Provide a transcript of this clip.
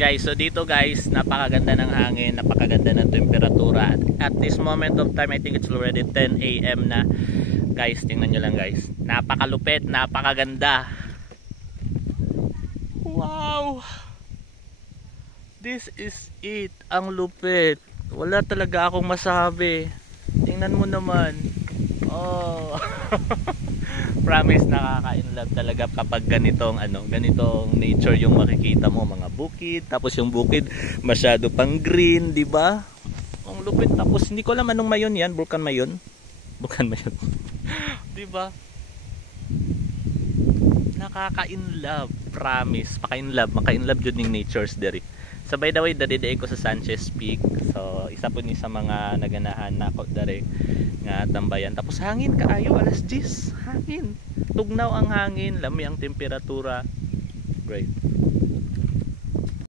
Guys, so dito guys, napakaganda ng hangin, napakaganda ng temperatura. At this moment of time, I think it's already 10 AM na. Guys, tingnan nyo lang guys. Napakalupit, napakaganda. Wow! This is it. Ang lupit. Wala talaga akong masabi. Tingnan mo naman. Oh. Promise, nakaka-inlove talaga kapag ganitong ganitong nature yung makikita mo, mga bukid, tapos yung bukid masyado pang green, 'di ba? Ang lupit. Tapos hindi ko alam anong mayon 'yan, Vulcan mayon. Vulcan mayon. 'Di ba? Nakaka-inlove, promise. Maka-inlove jud ning natures diri. So by the way, dadiday ko sa Sanchez Peak. So isa po ni sa mga naganahan na ako diri nga tambayan. Tapos hangin kaayo, alas 10. Hangin. Tugnaw ang hangin, lami ang temperatura. Great.